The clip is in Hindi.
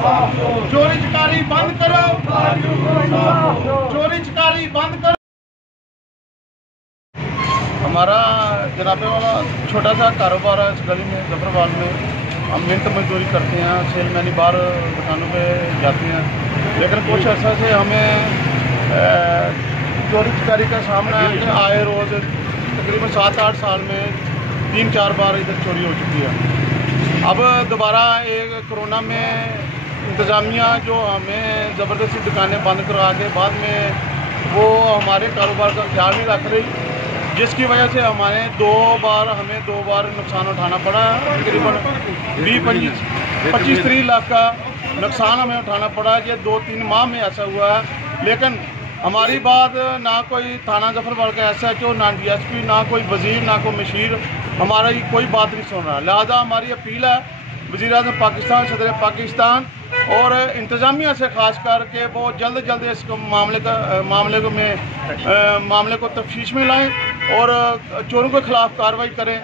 चोरी चकारी बंद करो, चोरी चकारी बंद करो। हमारा जनाबे वाला छोटा सा कारोबार है इस गली में जफरवाल में। हम मिनट मजदूरी करते हैं, सेलमैनी बाहर दुकानों पे जाते हैं, लेकिन कुछ ऐसा से हमें चोरी चकारी का सामना है कि आए रोज़ तकरीबन 7-8 साल में 3-4 बार इधर चोरी हो चुकी है। अब दोबारा एक कोरोना में इंतज़ामिया जो हमें ज़बरदस्ती दुकानें बंद करवा के बाद में वो हमारे कारोबार का ख्याल नहीं रख रही, जिसकी वजह से हमें दो बार नुकसान उठाना पड़ा। तकरीबन 20-25-30 लाख का नुकसान हमें उठाना पड़ा। ये 2-3 माह में ऐसा हुआ है, लेकिन हमारी बात ना कोई थाना जफरवाल का SHO, ना DSP, ना कोई वजीर, ना कोई मशीर हमारी कोई बात नहीं सुन रहा। लिहाजा हमारी अपील है वज़ीर-ए-आज़म पाकिस्तान, सदर पाकिस्तान और इंतज़ामिया से ख़ास करके वो जल्द इस मामले को तफ्तीश में लाएँ और चोरों के ख़िलाफ़ कार्रवाई करें।